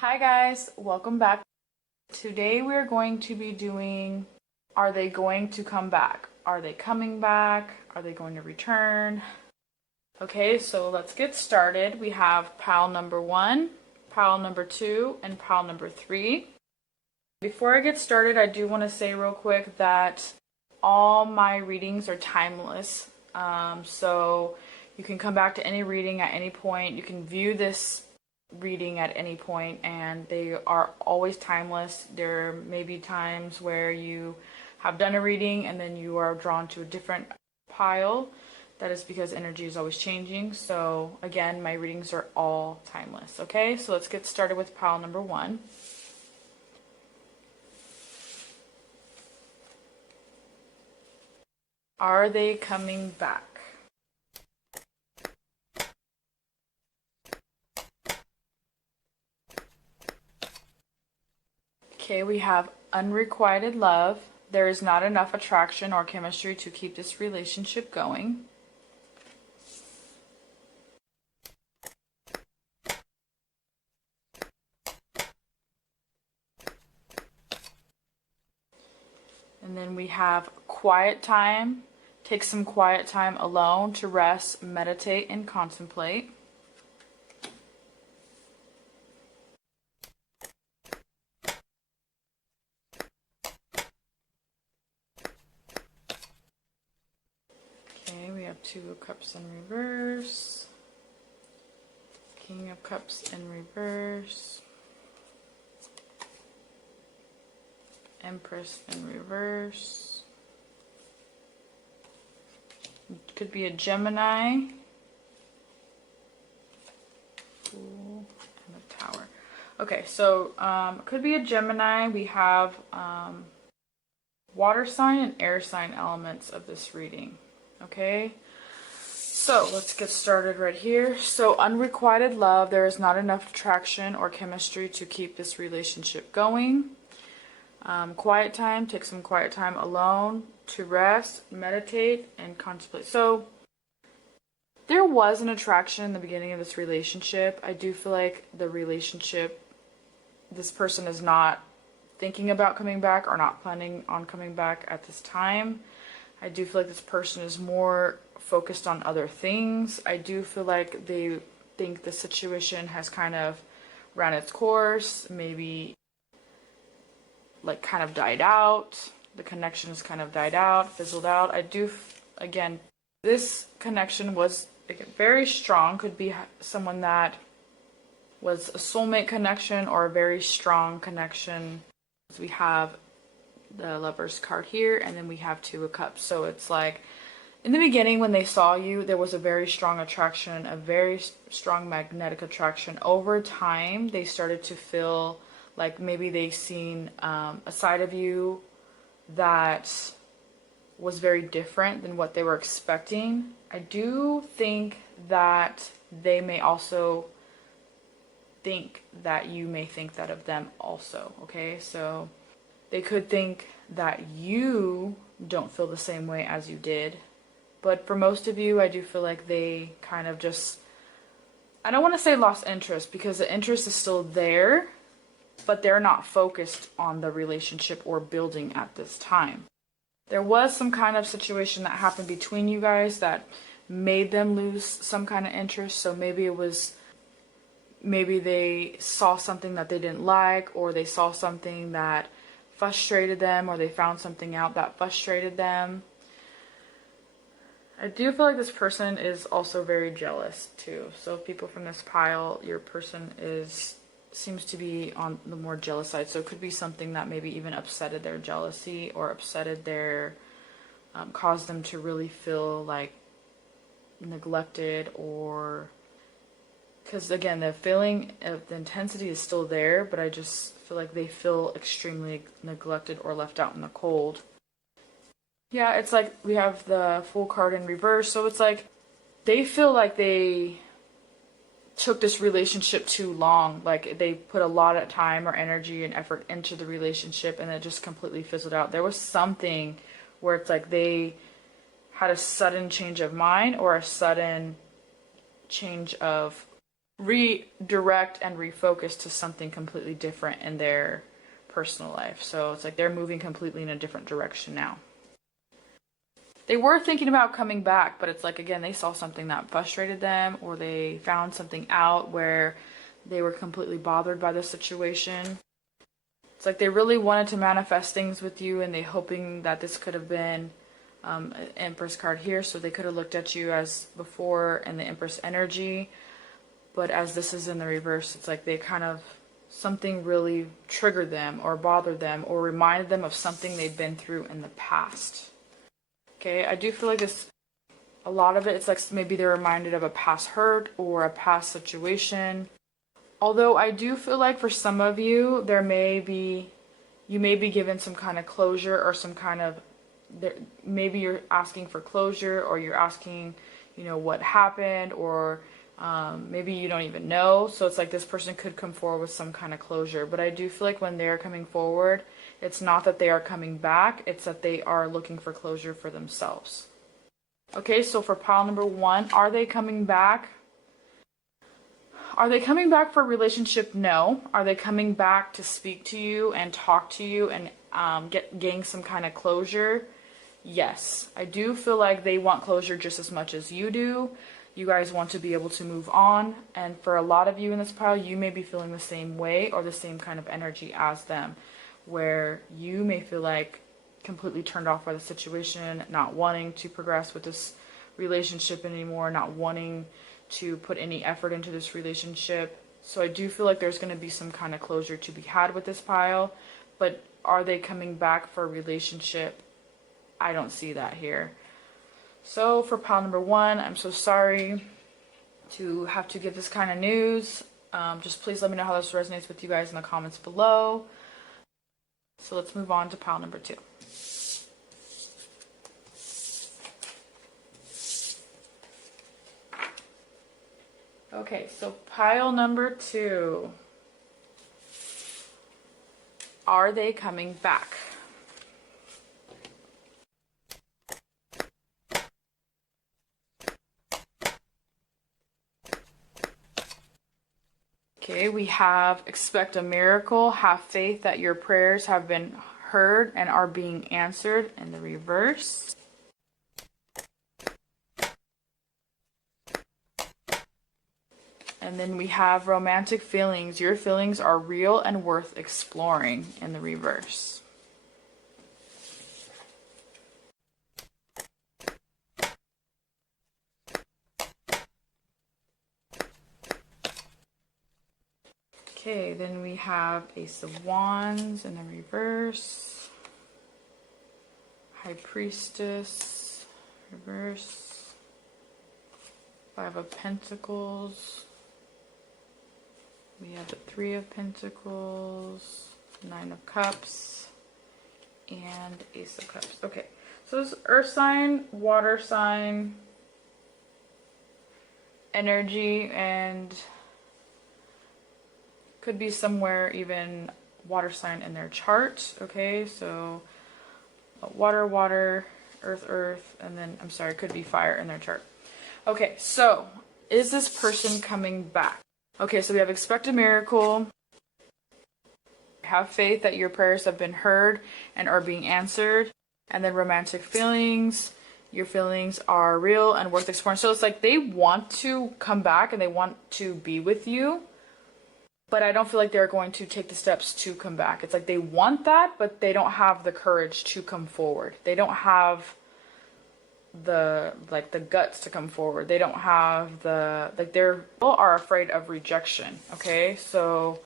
Hi guys, welcome back. Today we're going to be doing, are they going to come back? Are they coming back? Are they going to return? Okay, so let's get started. We have pile number 1, pile number 2, and pile number 3. Before I get started, I do want to say real quick that all my readings are timeless. So you can come back to any reading at any point. You can view this reading at any point, and they are always timeless. There may be times where you have done a reading and then you are drawn to a different pile. That is because energy is always changing. So again, my readings are all timeless. Okay, so let's get started with pile number 1. Are they coming back? Okay, we have unrequited love. There is not enough attraction or chemistry to keep this relationship going. And then we have quiet time. Take some quiet time alone to rest, meditate, and contemplate. Okay, we have 2 of Cups in reverse. King of Cups in reverse. Empress in reverse. Could be a Gemini. Fool and a Tower. Okay, so could be a Gemini. We have water sign and air sign elements of this reading. Okay, so let's get started right here. So unrequited love. There is not enough attraction or chemistry to keep this relationship going. Quiet time, take some quiet time alone to rest, meditate, and contemplate. So there was an attraction in the beginning of this relationship. I do feel like the relationship, this person is not thinking about coming back or not planning on coming back at this time. I do feel like this person is more focused on other things. I do feel like they think the situation has kind of ran its course, maybe like kind of died out. The connection has kind of died out, fizzled out. Again, this connection was very strong. Could be someone that was a soulmate connection or a very strong connection. So we have the Lover's card here, and then we have 2 of Cups. So it's like in the beginning when they saw you, there was a very strong attraction, a very strong magnetic attraction. Over time, they started to feel like maybe they seen a side of you that was very different than what they were expecting. I do think that they may also think that you may think that of them also, okay? So they could think that you don't feel the same way as you did. But for most of you, I do feel like they kind of just, I don't want to say lost interest, because the interest is still there, but they're not focused on the relationship or building at this time. There was some kind of situation that happened between you guys that made them lose some kind of interest. So maybe they saw something that they didn't like, or they saw something that frustrated them, or they found something out that frustrated them. I do feel like this person is also very jealous too. So people from this pile, your person seems to be on the more jealous side. So it could be something that maybe even upsetted their jealousy, or upsetted their, caused them to really feel like neglected, or because again, the feeling of the intensity is still there, but I just feel like they feel extremely neglected or left out in the cold. Yeah, it's like we have the Fool card in reverse. So it's like they feel like they took this relationship too long. Like they put a lot of time or energy and effort into the relationship, and it just completely fizzled out. There was something where it's like they had a sudden change of mind, or a sudden change of redirect and refocus to something completely different in their personal life. So it's like they're moving completely in a different direction now. They were thinking about coming back, but it's like, again, they saw something that frustrated them, or they found something out where they were completely bothered by the situation. It's like they really wanted to manifest things with you, and they hoping that this could have been an Empress card here, so they could have looked at you as before in the Empress energy. But as this is in the reverse, it's like they kind of, something really triggered them or bothered them or reminded them of something they've been through in the past. Okay, I do feel like this, a lot of it, it's like maybe they're reminded of a past hurt or a past situation. Although I do feel like for some of you, you may be given some kind of closure or some kind of, maybe you're asking for closure, or you're asking, what happened, or maybe you don't even know. So it's like this person could come forward with some kind of closure. But I do feel like when they're coming forward, it's not that they are coming back, it's that they are looking for closure for themselves. Okay, so for pile number 1, are they coming back? Are they coming back for a relationship? No. Are they coming back to speak to you and talk to you and gain some kind of closure? Yes. I do feel like they want closure just as much as you do. You guys want to be able to move on. And for a lot of you in this pile, you may be feeling the same way or the same kind of energy as them, where you may feel like completely turned off by the situation, not wanting to progress with this relationship anymore, not wanting to put any effort into this relationship. So I do feel like there's going to be some kind of closure to be had with this pile. But are they coming back for a relationship? I don't see that here. So for pile number 1, I'm so sorry to have to give this kind of news. Just please let me know how this resonates with you guys in the comments below. So let's move on to pile number 2. Okay, so pile number 2. Are they coming back? Okay, we have expect a miracle, have faith that your prayers have been heard and are being answered in the reverse. And then we have romantic feelings. Your feelings are real and worth exploring in the reverse. Okay, then we have Ace of Wands in the reverse. High Priestess, reverse. 5 of Pentacles. We have the 3 of Pentacles, 9 of Cups, and Ace of Cups. Okay, so this Earth sign, water sign, energy, and could be somewhere even water sign in their chart. Okay, so water, water, earth, earth, and then, I'm sorry, could be fire in their chart. Okay, so is this person coming back? Okay, so we have expect a miracle, have faith that your prayers have been heard and are being answered, and then romantic feelings. Your feelings are real and worth exploring. So it's like they want to come back and they want to be with you, but I don't feel like they're going to take the steps to come back. It's like they want that, but they don't have the courage to come forward. They don't have the guts to come forward. They don't have the, they're people are afraid of rejection. Okay, so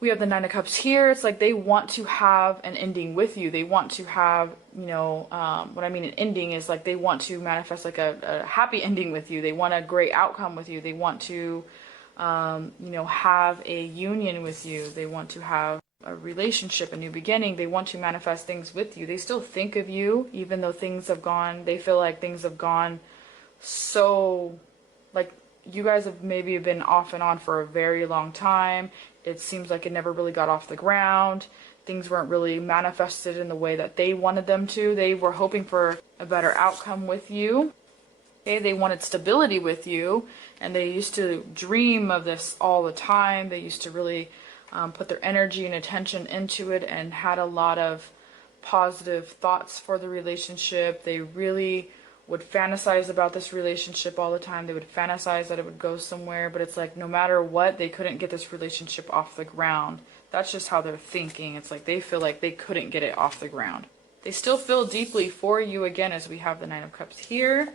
we have the 9 of Cups here. It's like they want to have an ending with you. They want to have, what I mean an ending is like they want to manifest like a happy ending with you. They want a great outcome with you. They want to have a union with you. They want to have a relationship, a new beginning. They want to manifest things with you. They still think of you, even though things have gone, they feel like things have gone so, like you guys have maybe been off and on for a very long time. It seems like it never really got off the ground. Things weren't really manifested in the way that they wanted them to. They were hoping for a better outcome with you. Okay, they wanted stability with you, and they used to dream of this all the time. They used to really put their energy and attention into it and had a lot of positive thoughts for the relationship. They really would fantasize about this relationship all the time. They would fantasize that it would go somewhere, but it's like no matter what, they couldn't get this relationship off the ground. That's just how they're thinking. It's like they feel like they couldn't get it off the ground. They still feel deeply for you, again, as we have the Nine of Cups here.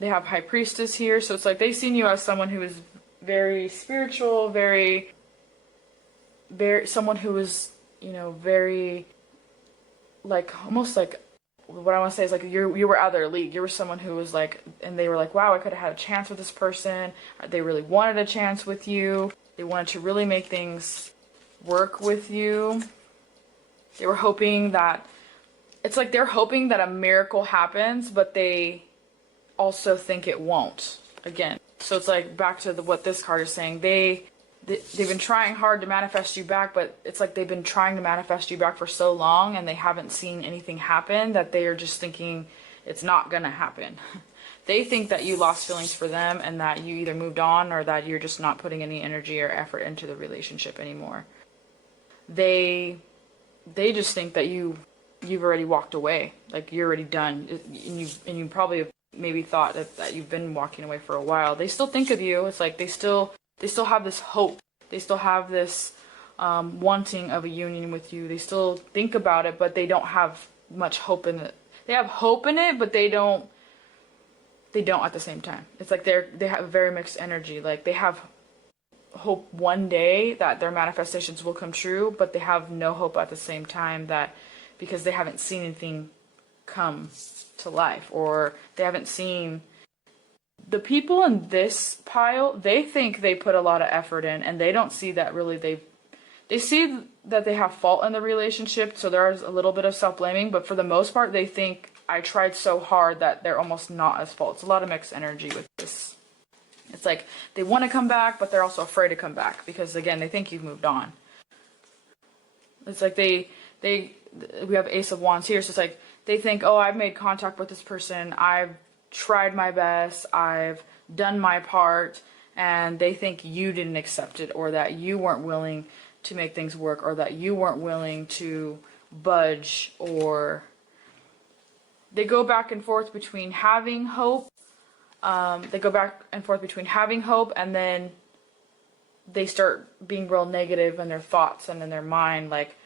They have High Priestess here, so it's like they've seen you as someone who is very spiritual, very someone who is, you know, very, like, almost like, what I want to say is like you were out of their league. You were someone who was like, and they were like, wow, I could have had a chance with this person. They really wanted a chance with you. They wanted to really make things work with you. They were hoping that, it's like they're hoping that a miracle happens, but they also think it won't, again. So it's like back to what this card is saying. They've been trying hard to manifest you back, but it's like they've been trying to manifest you back for so long and they haven't seen anything happen that they are just thinking it's not gonna happen. They think that you lost feelings for them and that you either moved on or that you're just not putting any energy or effort into the relationship anymore. They just think that you've already walked away, like you're already done, and you probably have maybe thought that you've been walking away for a while. They still think of you. It's like they still have this hope. They still have this wanting of a union with you. They still think about it, but they don't have much hope in it. They have hope in it, but they don't at the same time. It's like they have very mixed energy. Like they have hope one day that their manifestations will come true, but they have no hope at the same time, that because they haven't seen anything come to life, or they haven't seen. The people in this pile, they think they put a lot of effort in, and they don't see that really they see that they have fault in the relationship, so there's a little bit of self-blaming, but for the most part they think I tried so hard that they're almost not as fault. It's a lot of mixed energy with this. It's like they want to come back, but they're also afraid to come back because, again, they think you've moved on. It's like we have Ace of Wands here, so it's like they think, oh, I've made contact with this person, I've tried my best, I've done my part, and they think you didn't accept it, or that you weren't willing to make things work, or that you weren't willing to budge, or they go back and forth between having hope. They go back and forth between having hope, and then they start being real negative in their thoughts and in their mind, like,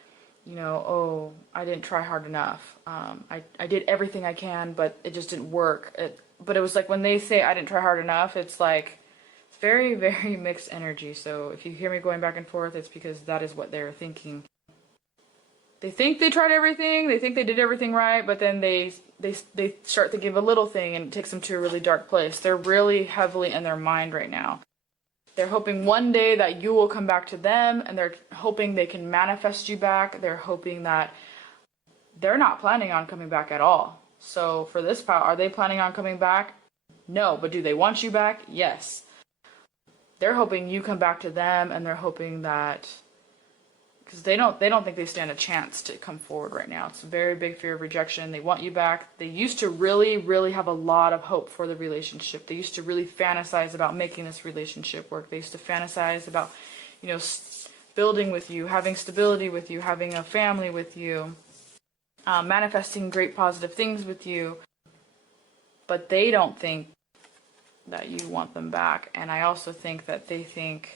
you know, oh, I didn't try hard enough. I did everything I can, but it just didn't work. But it was like when they say I didn't try hard enough, it's like it's very, very mixed energy. So if you hear me going back and forth, it's because that is what they're thinking. They think they tried everything, they think they did everything right, but then they start thinking of a little thing and it takes them to a really dark place. They're really heavily in their mind right now. They're hoping one day that you will come back to them, and they're hoping they can manifest you back. They're hoping that they're not planning on coming back at all. So for this pile, are they planning on coming back? No, but do they want you back? Yes. They're hoping you come back to them, and they're hoping that, because they don't think they stand a chance to come forward right now. It's a very big fear of rejection. They want you back. They used to really, really have a lot of hope for the relationship. They used to really fantasize about making this relationship work. They used to fantasize about, you know, building with you, having stability with you, having a family with you, manifesting great positive things with you. But they don't think that you want them back. And I also think that they think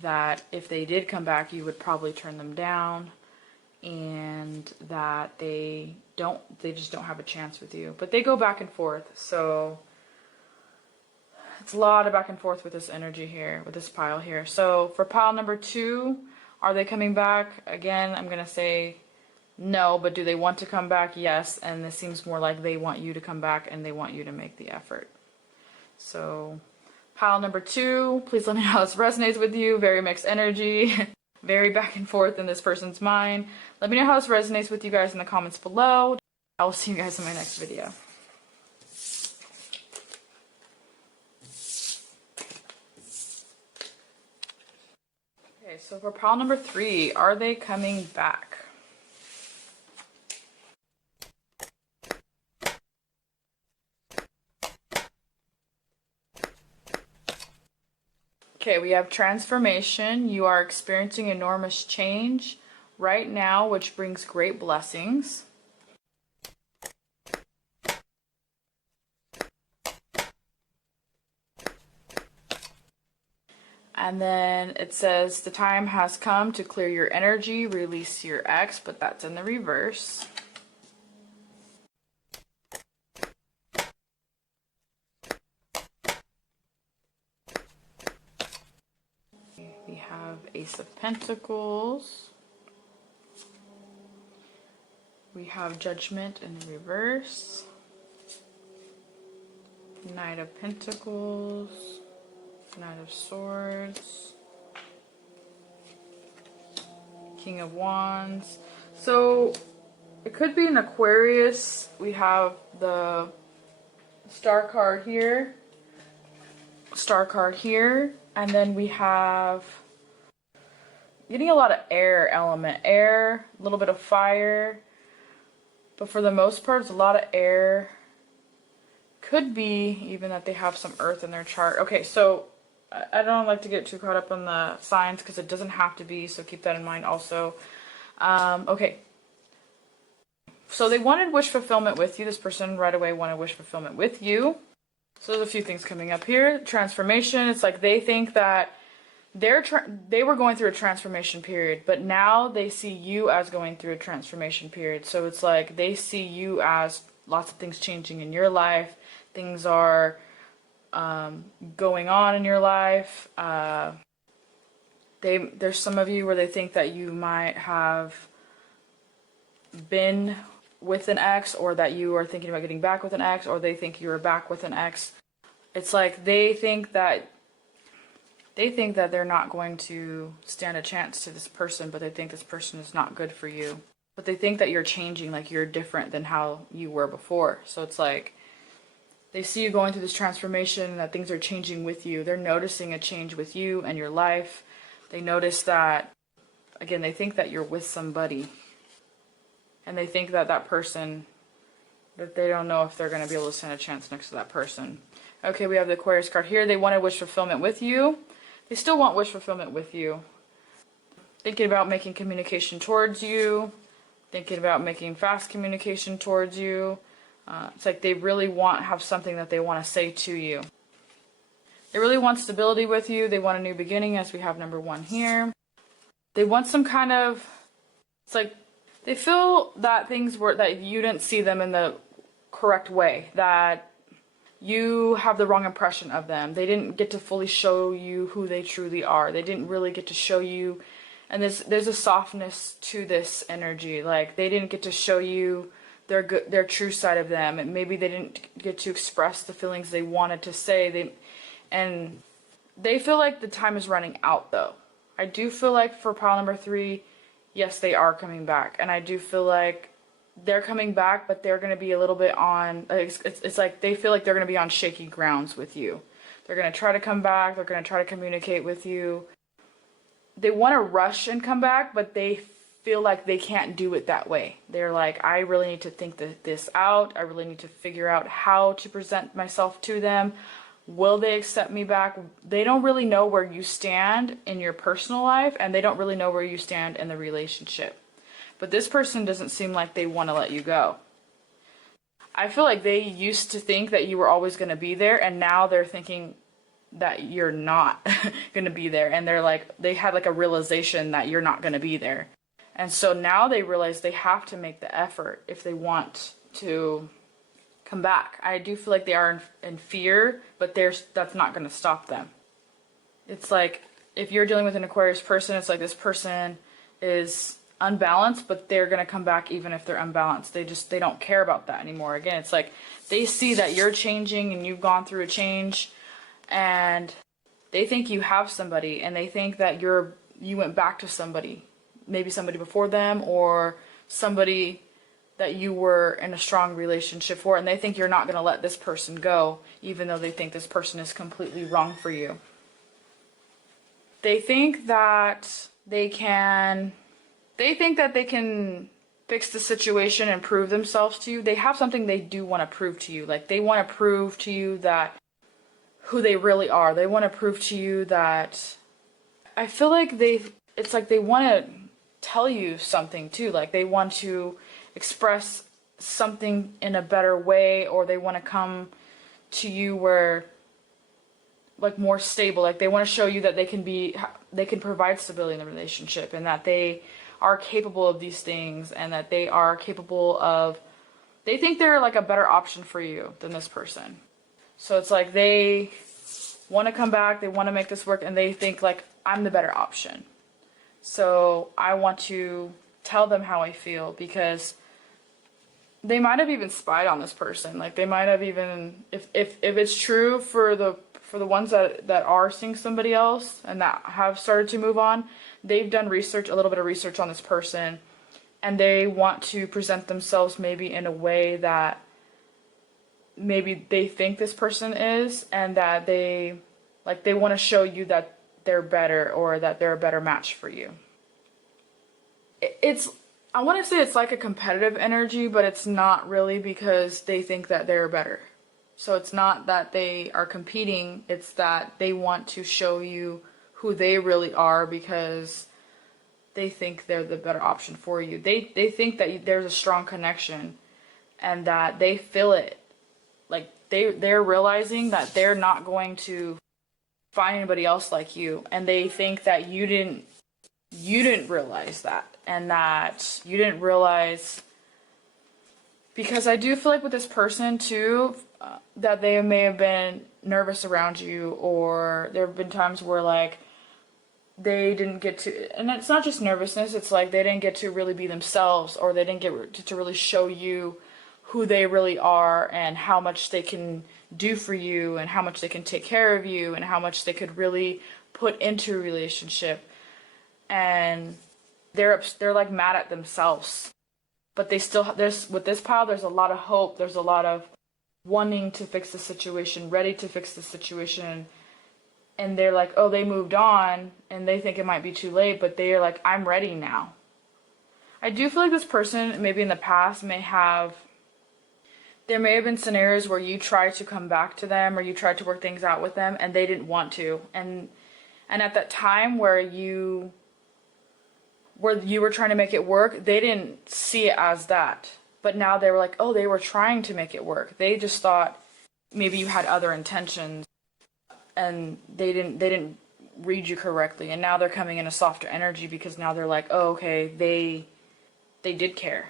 that if they did come back, you would probably turn them down, and that they just don't have a chance with you. But they go back and forth, so it's a lot of back and forth with this energy here, with this pile here. So for pile number 2, are they coming back? Again, I'm gonna say no, but do they want to come back? Yes, and this seems more like they want you to come back and they want you to make the effort. So pile number 2, please let me know how this resonates with you. Very mixed energy, very back and forth in this person's mind. Let me know how this resonates with you guys in the comments below. I will see you guys in my next video. Okay, so for pile number 3, are they coming back? Okay, we have transformation. You are experiencing enormous change right now, which brings great blessings. And then it says the time has come to clear your energy, release your ex, but that's in the reverse. We have Ace of Pentacles. We have Judgment in the reverse. Knight of Pentacles. Knight of Swords. King of Wands. So it could be an Aquarius. We have the Star card here. Star card here. And then we have getting a lot of air element. Air, a little bit of fire. But for the most part, it's a lot of air. Could be even that they have some earth in their chart. Okay, so I don't like to get too caught up on the signs because it doesn't have to be, so keep that in mind also. Okay. So they wanted wish fulfillment with you. This person right away wanted wish fulfillment with you. So there's a few things coming up here. Transformation. It's like they think that they were going through a transformation period, but now they see you as going through a transformation period. So it's like they see you as lots of things changing in your life. Things are going on in your life. There's some of you where they think that you might have been with an ex, or that you are thinking about getting back with an ex, or they think you're back with an ex. It's like they think that they're not going to stand a chance to this person, but they think this person is not good for you. But they think that you're changing, like you're different than how you were before. So it's like they see you going through this transformation and that things are changing with you. They're noticing a change with you and your life. They notice that, again, they think that you're with somebody. And they think that that person, that they don't know if they're going to be able to stand a chance next to that person. Okay, we have the Aquarius card here. They wanted wish fulfillment with you. They still want wish fulfillment with you. Thinking about making communication towards you. Thinking about making fast communication towards you. It's like they really have something that they want to say to you. They really want stability with you. They want a new beginning, as we have number 1 here. They want some kind of, it's like they feel that that you didn't see them in the correct way, that you have the wrong impression of them. They didn't get to fully show you who they truly are. They didn't really get to show you, and there's a softness to this energy. Like they didn't get to show you their true side of them, and maybe they didn't get to express the feelings they wanted to say. They feel like the time is running out, though. I do feel like for pile number 3, yes, they are coming back, and I do feel like they're coming back, but they're going to be a little bit on, it's like they feel like they're going to be on shaky grounds with you. They're going to try to come back. They're going to try to communicate with you. They want to rush and come back, but they feel like they can't do it that way. They're like, I really need to think this out. I really need to figure out how to present myself to them. Will they accept me back? They don't really know where you stand in your personal life, and they don't really know where you stand in the relationship. But this person doesn't seem like they want to let you go. I feel like they used to think that you were always going to be there, and now they're thinking that you're not going to be there. And they had like a realization that you're not going to be there. And so now they realize they have to make the effort if they want to come back. I do feel like they are in fear, but that's not going to stop them. It's like if you're dealing with an Aquarius person, it's like this person is unbalanced, but they're going to come back even if they're unbalanced. They don't care about that anymore. Again, it's like they see that you're changing and you've gone through a change, and they think you have somebody, and they think that you went back to somebody, maybe somebody before them, or somebody that you were in a strong relationship for, and they think you're not going to let this person go, even though they think this person is completely wrong for you. They think that they can fix the situation and prove themselves to you. They have something they do want to prove to you. Like they want to prove to you that who they really are. They want to prove to you that, I feel like it's like they want to tell you something too. Like they want to express something in a better way, or they want to come to you where, like, more stable. Like they want to show you that they can provide stability in the relationship, and that they are capable of these things, and that they are capable of, they think they're like a better option for you than this person. So it's like they want to come back, they want to make this work, and they think like, I'm the better option. So I want to tell them how I feel, because they might have even spied on this person. Like they might have even, if it's true for the ones that are seeing somebody else and that have started to move on, they've done research, a little bit of research on this person, and they want to present themselves maybe in a way that maybe they think this person is, and that they want to show you that they're better, or that they're a better match for you. I want to say it's like a competitive energy, but it's not really, because they think that they're better. So it's not that they are competing, it's that they want to show you who they really are, because they think they're the better option for you. They think that there's a strong connection, and that they feel it. Like they're realizing that they're not going to find anybody else like you, and they think that you didn't realize that, and that you didn't realize, because I do feel like with this person too, that they may have been nervous around you, or there have been times where like they didn't get to, and it's not just nervousness, it's like they didn't get to really be themselves, or they didn't get to really show you who they really are, and how much they can do for you, and how much they can take care of you, and how much they could really put into a relationship. And they're like mad at themselves, but they still, with this pile, there's a lot of hope, there's a lot of wanting to fix the situation, ready to fix the situation. And they're like, oh, they moved on, and they think it might be too late, but they're like, I'm ready now. I do feel like this person, maybe in the past, there may have been scenarios where you tried to come back to them, or you tried to work things out with them, and they didn't want to. And at that time where you were trying to make it work, they didn't see it as that. But now they were like, oh, they were trying to make it work. They just thought maybe you had other intentions, and they didn't read you correctly. And now they're coming in a softer energy, because now they're like, oh, okay, they did care.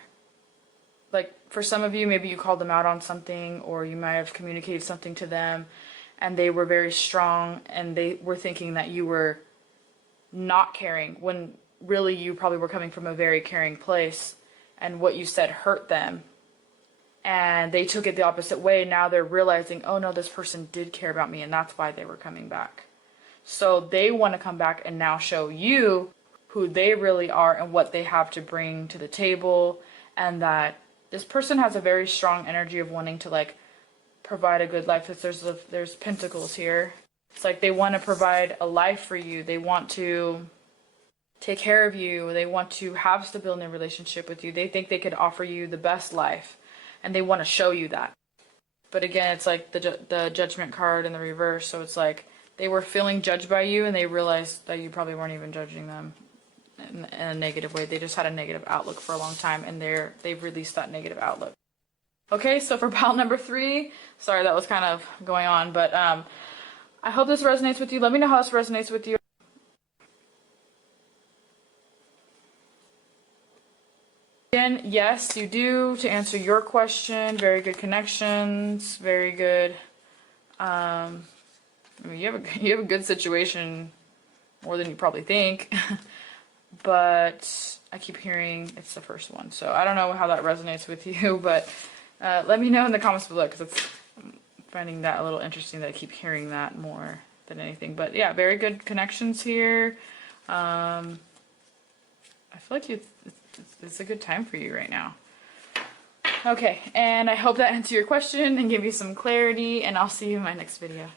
Like, for some of you, maybe you called them out on something, or you might have communicated something to them, and they were very strong, and they were thinking that you were not caring, when really you probably were coming from a very caring place, and what you said hurt them, and they took it the opposite way. Now they're realizing, oh no, this person did care about me, and that's why they were coming back. So they want to come back and now show you who they really are, and what they have to bring to the table, and that this person has a very strong energy of wanting to like provide a good life. There's pentacles here. It's like they want to provide a life for you. They want to take care of you. They want to have stability in a relationship with you. They think they could offer you the best life, and they want to show you that. But again, it's like the judgment card in the reverse. So it's like they were feeling judged by you, and they realized that you probably weren't even judging them in a negative way. They just had a negative outlook for a long time, and they've released that negative outlook. Okay, so for pile number 3, sorry that was kind of going on, but I hope this resonates with you. Let me know how this resonates with you. Again, yes, you do, to answer your question. Very good connections, very good. I mean, you have a good situation, more than you probably think. But I keep hearing it's the first one, so I don't know how that resonates with you, but let me know in the comments below, because I'm finding that a little interesting that I keep hearing that more than anything. But yeah, very good connections here. I feel like it's a good time for you right now. Okay, and I hope that answered your question and gave you some clarity, and I'll see you in my next video.